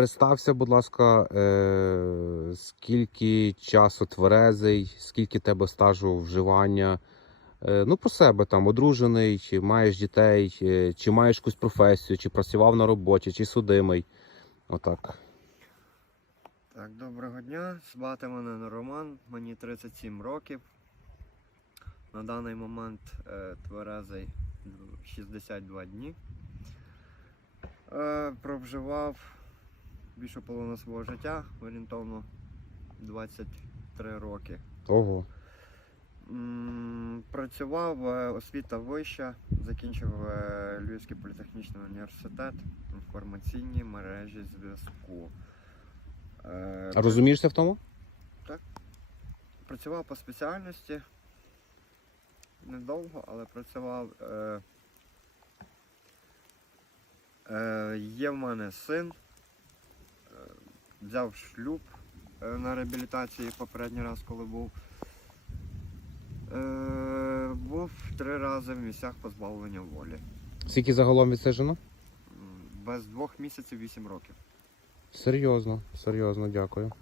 Представся, будь ласка, е, скільки часу тверезий, скільки тебе стажу вживання. Е, ну, про себе там, одружений, чи маєш дітей, е, чи маєш якусь професію, чи працював на роботі, чи судимий. Отак. Так, доброго дня. Звати мене Роман, мені 37 років. На даний момент е, тверезий 62 дні. Е, провживав більшу половину свого життя, орієнтовно 23 роки. Ого. Працював е, освіта вища, закінчив е, Львівський політехнічний університет інформаційні мережі зв'язку. А розумієшся в тому? Так. Працював по спеціальності. Недовго, але працював. Е, е, є в мене син. Е, взяв шлюб е, на реабілітації попередній раз, коли був. Е, був три рази в місцях позбавлення волі. Скільки загалом відсиджено? Без двох місяців вісім років. Серйозно, серйозно, дякую.